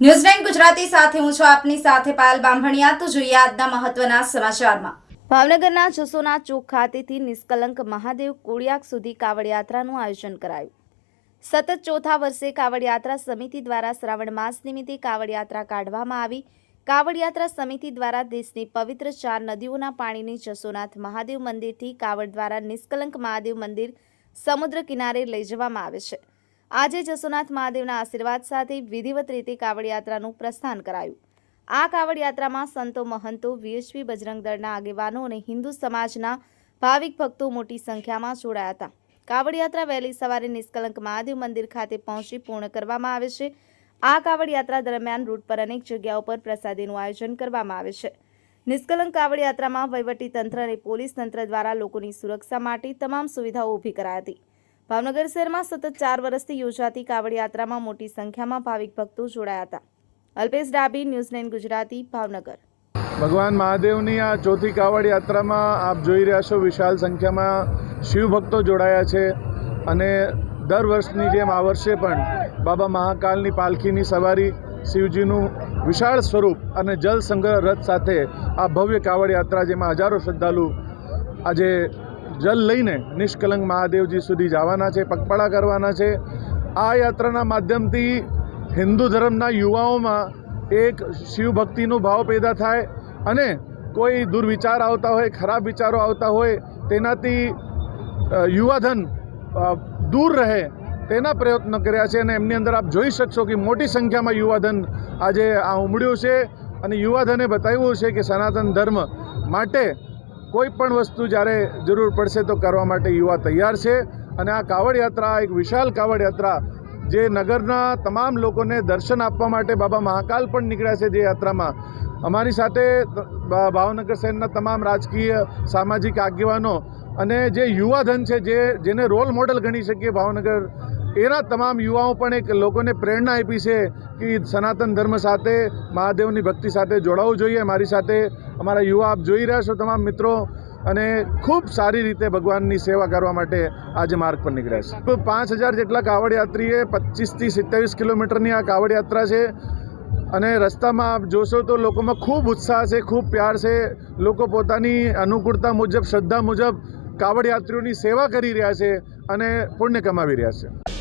News Gujarati સાથે હું છું આપની સાથે પાયલ બામભણિયા તો જોઈએ આજના મહત્વના સમાચારમાં. ભાવનગરના જસોના ચોક ખાતેથી નિષ્કલંક મહાદેવ કોળિયાક સુધી કાવડ યાત્રાનું આયોજન કરાયું. સતત ચોથા વર્ષે કાવડ યાત્રા સમિતિ દ્વારા શ્રાવણ માસ નિમિત્તે કાવડ યાત્રા કાઢવામાં આવી. કાવડ યાત્રા સમિતિ દ્વારા દેશની પવિત્ર ચાર નદીઓના પાણીને જસોનાથ મહાદેવ મંદિરથી કાવડ દ્વારા નિષ્કલંક મહાદેવ મંદિર સમુદ્ર કિનારે લઈ જવામાં આવે છે. આજે જસોનાથ મહાદેવના આશીર્વાદ સાથે વિધિવત રીતે કાવડ યાત્રાનું પ્રસ્થાન કરાયું. આ કાવડ યાત્રામાં સંતો મહંતો વીએસવી બજરંગ દળના આગેવાનો અને હિન્દુ સમાજના ભાવિક ભક્તો મોટી સંખ્યામાં જોડાયા હતા. કાવડ યાત્રા વહેલી સવારે નિષ્કલંક મહાદેવ મંદિર ખાતે પહોંચી પૂર્ણ કરવામાં આવે છે. આ કાવડ યાત્રા દરમિયાન રૂટ પર અનેક જગ્યાઓ પર પ્રસાદીનું આયોજન કરવામાં આવે છે. નિષ્કલંક કાવડ યાત્રામાં વહીવટી તંત્ર અને પોલીસ તંત્ર દ્વારા લોકોની સુરક્ષા માટે તમામ સુવિધાઓ ઊભી કરાઈ હતી. ભાવનગર શહેરમાં સતત ચાર વર્ષથી યોજાતી કાવડ યાત્રામાં મોટી સંખ્યામાં ભાવિક ભક્તો જોડાયા હતા. અલ્પેશ ડાબી ન્યૂઝ નાઇન ગુજરાતી, ભાવનગર. ભગવાન મહાદેવની આ ચોથી કાવડ યાત્રામાં આપ જોઈ રહ્યા છો વિશાળ સંખ્યામાં શિવભક્તો જોડાયા છે અને દર વર્ષની જેમ આ વર્ષે પણ બાબા મહાકાલની પાલખીની સવારી શિવજીનું વિશાળ સ્વરૂપ અને જલ સંગ્રહ રથ સાથે આ ભવ્ય કાવડ યાત્રા જેમાં હજારો શ્રદ્ધાળુ આજે જલ લઈને નિષ્કલંક મહાદેવજી સુધી જવાના છે, પગપાળા કરવાના છે. આ યાત્રાના માધ્યમથી હિન્દુ ધર્મના યુવાઓમાં એક શિવભક્તિનો ભાવ પેદા થાય અને કોઈ દુર્વિચાર આવતા હોય, ખરાબ વિચારો આવતા હોય, તેનાથી યુવાધન દૂર રહે તેના પ્રયત્નો કર્યા છે અને એમની અંદર આપ જોઈ શકશો કે મોટી સંખ્યામાં યુવાધન આજે આ ઉમડ્યું છે અને યુવાધને બતાવ્યું છે કે સનાતન ધર્મ માટે કોઈ પણ વસ્તુ જ્યારે જરૂર પડશે તો કરવા માટે યુવા તૈયાર છે. અને આ કાવડ યાત્રા એક વિશાળ કાવડ યાત્રા જે નગરના તમામ લોકોને દર્શન આપવા માટે બાબા મહાકાલ પણ નીકળ્યા છે જે યાત્રામાં. અમારી સાથે ભાવનગર શહેરના તમામ રાજકીય, સામાજિક આગેવાનો અને જે યુવાધન છે જે, જેને રોલ મોડલ ગણી શકીએ ભાવનગર એના તમામ યુવાઓ પણ એક લોકોને પ્રેરણા આપી છે કે સનાતન ધર્મ સાથે, મહાદેવની ભક્તિ સાથે જોડાવવું જોઈએ. મારી સાથે અમારા યુવા આપ જોઈ રહ્યા છો તમામ મિત્રો અને ખૂબ સારી રીતે ભગવાનની સેવા કરવા માટે આજે માર્ગ પર નીકળ્યા છે. પાંચ હજાર જેટલા કાવડ યાત્રીએ પચીસથી સિત્યાવીસ કિલોમીટરની આ કાવડ યાત્રા છે અને રસ્તામાં આપ જોશો તો લોકોમાં ખૂબ ઉત્સાહ છે, ખૂબ પ્યાર છે. લોકો પોતાની અનુકૂળતા મુજબ, શ્રદ્ધા મુજબ કાવડ યાત્રીઓની સેવા કરી રહ્યા છે અને પુણ્ય કમાવી રહ્યા છે.